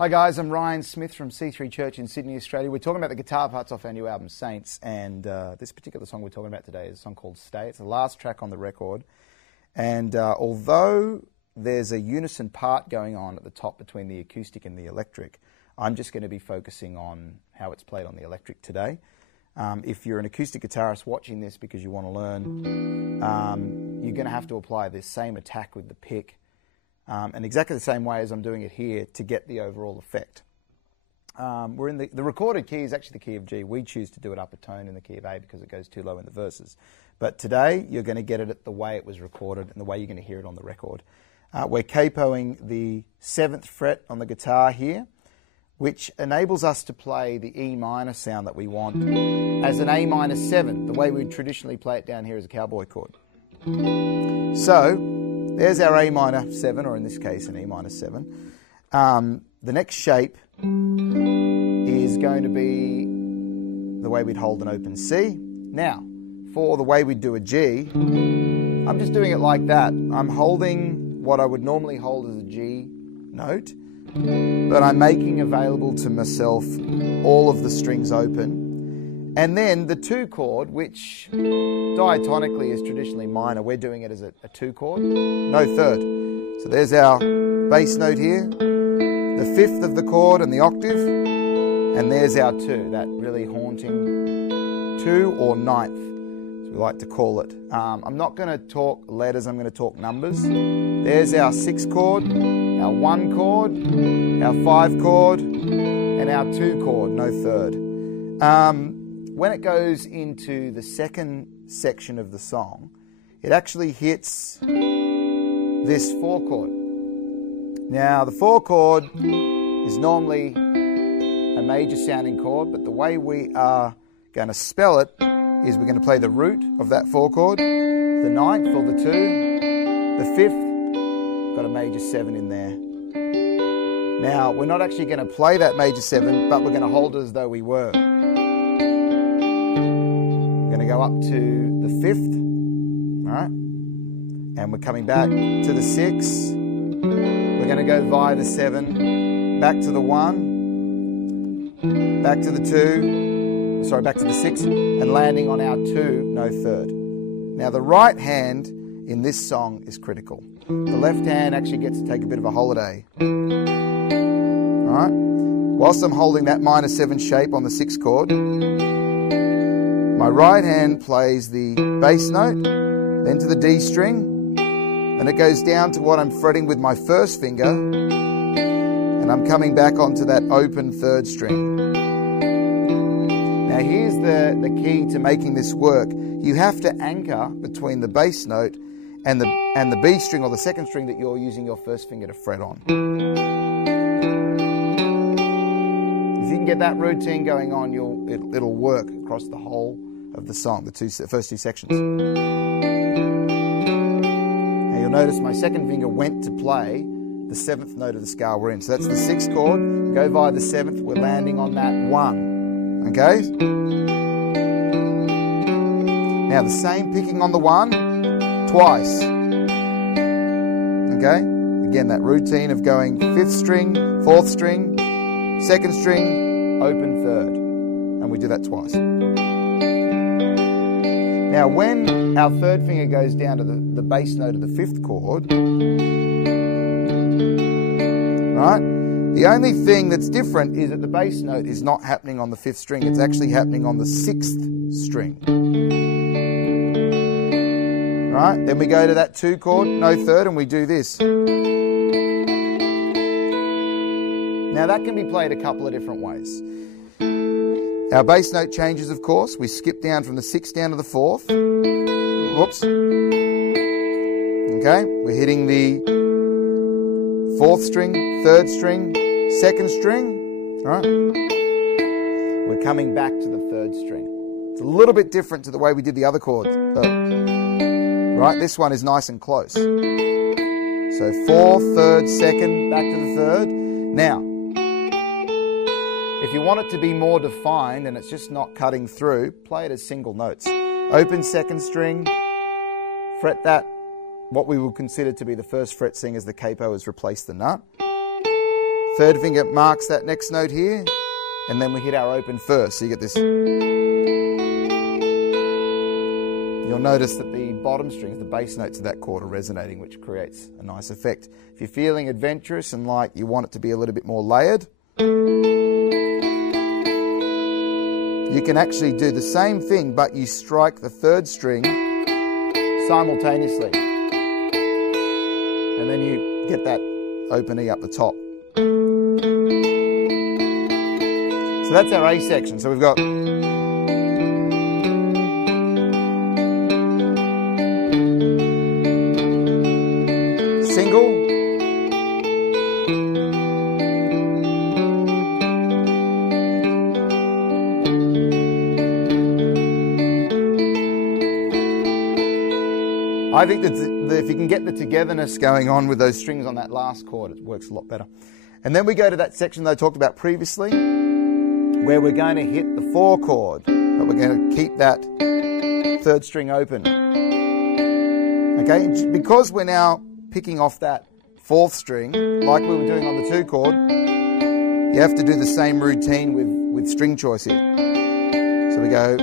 Hi guys, I'm Ryan Smith from C3 Church in Sydney, Australia. We're talking about the guitar parts off our new album, Saints, and this particular song we're talking about today is a song called Stay. It's the last track on the record, and although there's a unison part going on at the top between the acoustic and the electric, I'm just going to be focusing on how it's played on the electric today. If you're an acoustic guitarist watching this because you want to learn, you're going to have to apply this same attack with the pick, and exactly the same way as I'm doing it here to get the overall effect. We're in the recorded key is actually the key of G. We choose to do it up a tone in the key of A because it goes too low in the verses. But today you're going to get it the way it was recorded and the way you're going to hear it on the record. We're capoing the 7th fret on the guitar here, which enables us to play the E minor sound that we want as an A minor 7, the way we traditionally play it down here as a cowboy chord. So there's our A minor 7, or in this case an E minor 7. The next shape is going to be the way we'd hold an open C. Now, for the way we'd do a G, I'm just doing it like that. I'm holding what I would normally hold as a G note, but I'm making available to myself all of the strings open. And then the 2 chord, which diatonically is traditionally minor, we're doing it as a 2 chord, no third. So there's our bass note here, the 5th of the chord and the octave, and there's our 2, that really haunting 2 or 9th, as we like to call it. I'm not going to talk letters, I'm going to talk numbers. There's our 6 chord, our 1 chord, our 5 chord, and our 2 chord, no third. When it goes into the second section of the song, it actually hits this 4 chord. Now, the 4 chord is normally a major sounding chord, but the way we are going to spell it is we're going to play the root of that 4 chord, the 9th or the 2, the 5th, got a major 7 in there. Now, we're not actually going to play that major 7, but we're going to hold it as though we were. We're going to go up to the 5th, all right? And we're coming back to the 6. We're going to go via the 7, back to the 1, back to the 2, sorry, back to the 6, and landing on our 2, no third. Now, the right hand in this song is critical. The left hand actually gets to take a bit of a holiday. All right? Whilst I'm holding that minor 7 shape on the 6 chord, my right hand plays the bass note, then to the D string, and it goes down to what I'm fretting with my first finger, and I'm coming back onto that open 3rd string. Now here's the key to making this work. You have to anchor between the bass note and the B string or the 2nd string that you're using your first finger to fret on. If you can get that routine going on, it'll work across the whole of the song, the first 2 sections. Now you'll notice my 2nd finger went to play the 7th note of the scale we're in. So that's the 6th chord. Go via the 7th. We're landing on that 1. Okay? Now the same picking on the 1 twice. Okay? Again, that routine of going 5th string, 4th string, 2nd string, open 3rd. And we do that twice. Now, when our 3rd finger goes down to the bass note of the 5th chord, right, the only thing that's different is that the bass note is not happening on the 5th string. It's actually happening on the 6th string. Right? Then we go to that 2 chord, no third, and we do this. Now, that can be played a couple of different ways. Our bass note changes, of course. We skip down from the 6th down to the 4th. Whoops. Okay, we're hitting the 4th string, 3rd string, 2nd string. All right. We're coming back to the 3rd string. It's a little bit different to the way we did the other chords. Right, this one is nice and close. So 4th, 3rd, 2nd, back to the 3rd. Now, if you want it to be more defined and it's just not cutting through, play it as single notes. Open 2nd string, fret that, what we will consider to be the 1st fret, seeing as the capo has replaced the nut. Third finger marks that next note here, and then we hit our open first. So you get this. You'll notice that the bottom strings, the bass notes of that chord, are resonating, which creates a nice effect. If you're feeling adventurous and like you want it to be a little bit more layered, you can actually do the same thing, but you strike the third string simultaneously. And then you get that open E up the top. So that's our A section. So we've got single, I think that if you can get the togetherness going on with those strings on that last chord, it works a lot better. And then we go to that section that I talked about previously, where we're going to hit the 4 chord, but we're going to keep that third string open. Okay, because we're now picking off that 4th string, like we were doing on the 2 chord, you have to do the same routine with string choice here. So we go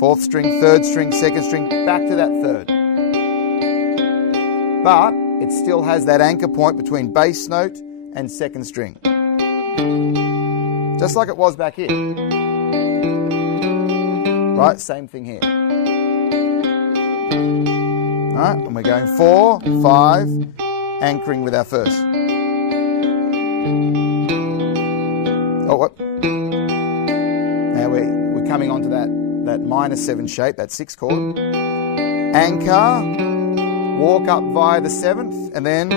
4th string, 3rd string, 2nd string, back to that 3rd. But it still has that anchor point between bass note and 2nd string. Just like it was back here. Right, same thing here. Alright, and we're going 4, 5, anchoring with our first. Oh, what? Now we're coming onto that minor 7 shape, that 6 chord. Anchor, walk up via the 7th, and then...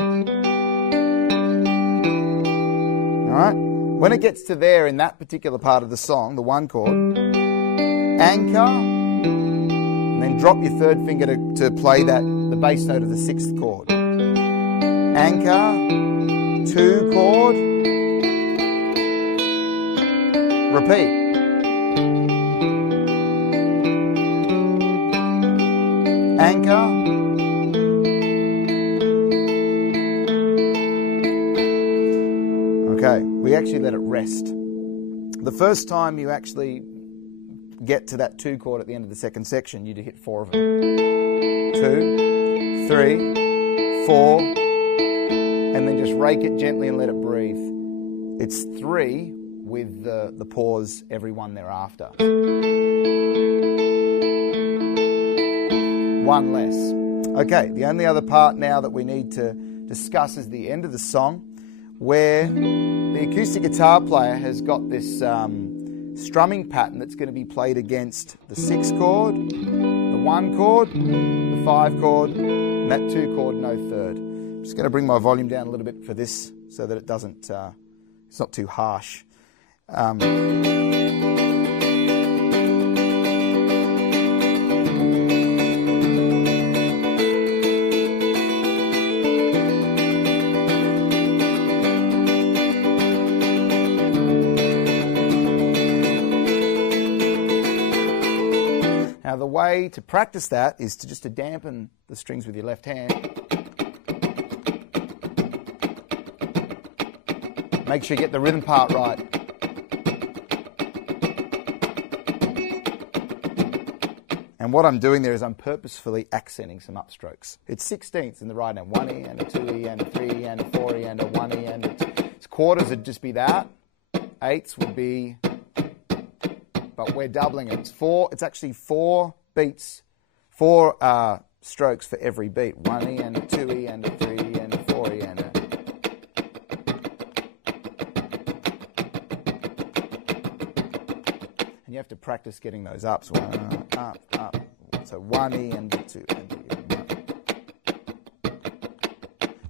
Alright? When it gets to there in that particular part of the song, the 1 chord, anchor, and then drop your 3rd finger to play the bass note of the 6th chord. Anchor, 2 chord, repeat. Anchor, okay, we actually let it rest. The first time you actually get to that 2 chord at the end of the 2nd section, you hit 4 of them. 2, 3, 4, and then just rake it gently and let it breathe. It's 3 with the pause every one thereafter. 1 less. Okay, the only other part now that we need to discuss is the end of the song, where the acoustic guitar player has got this strumming pattern that's going to be played against the 6 chord, the 1 chord, the 5 chord, and that 2 chord, no 3rd. I'm just going to bring my volume down a little bit for this so that it doesn't, it's not too harsh. Now the way to practice that is to dampen the strings with your left hand. Make sure you get the rhythm part right. And what I'm doing there is I'm purposefully accenting some upstrokes. It's 16ths in the right hand. 1E and a 2E and a 3E and a 4E and a 1E, and its quarters would just be that. 8ths would be... but we're doubling it. It's actually 4 beats, 4 strokes for every beat. 1E and a 2E and a 3E and a 4E and a... And you have to practice getting those ups. 1, up, up. So 1E and a 2 and a 1.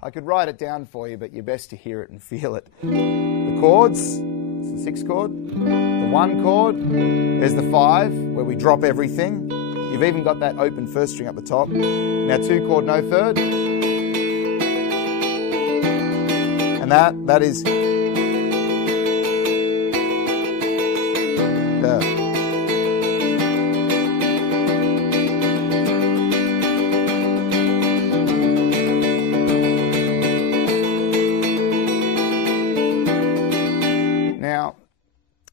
I could write it down for you, but you're best to hear it and feel it. The chords, it's the 6 chord. The 1 chord, there's the 5, where we drop everything. You've even got that open first string up the top. Now 2 chord, no 3rd. And that is...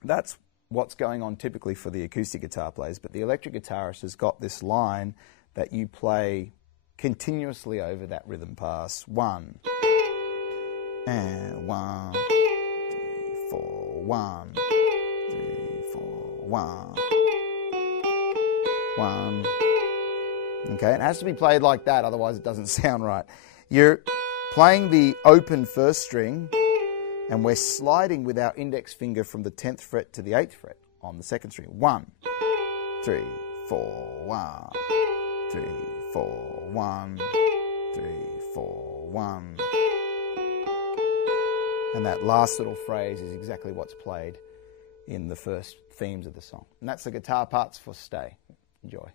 That's what's going on typically for the acoustic guitar players, but the electric guitarist has got this line that you play continuously over that rhythm pass. 1 and 1, 3, 4, 1, 3, 4, 1, 1. Okay, it has to be played like that, otherwise it doesn't sound right. You're playing the open first string, and we're sliding with our index finger from the 10th fret to the 8th fret on the second string. 1, 3, 4, 1, 3, 4, 1, 3, 4, 1. And that last little phrase is exactly what's played in the first themes of the song. And that's the guitar parts for Stay. Enjoy.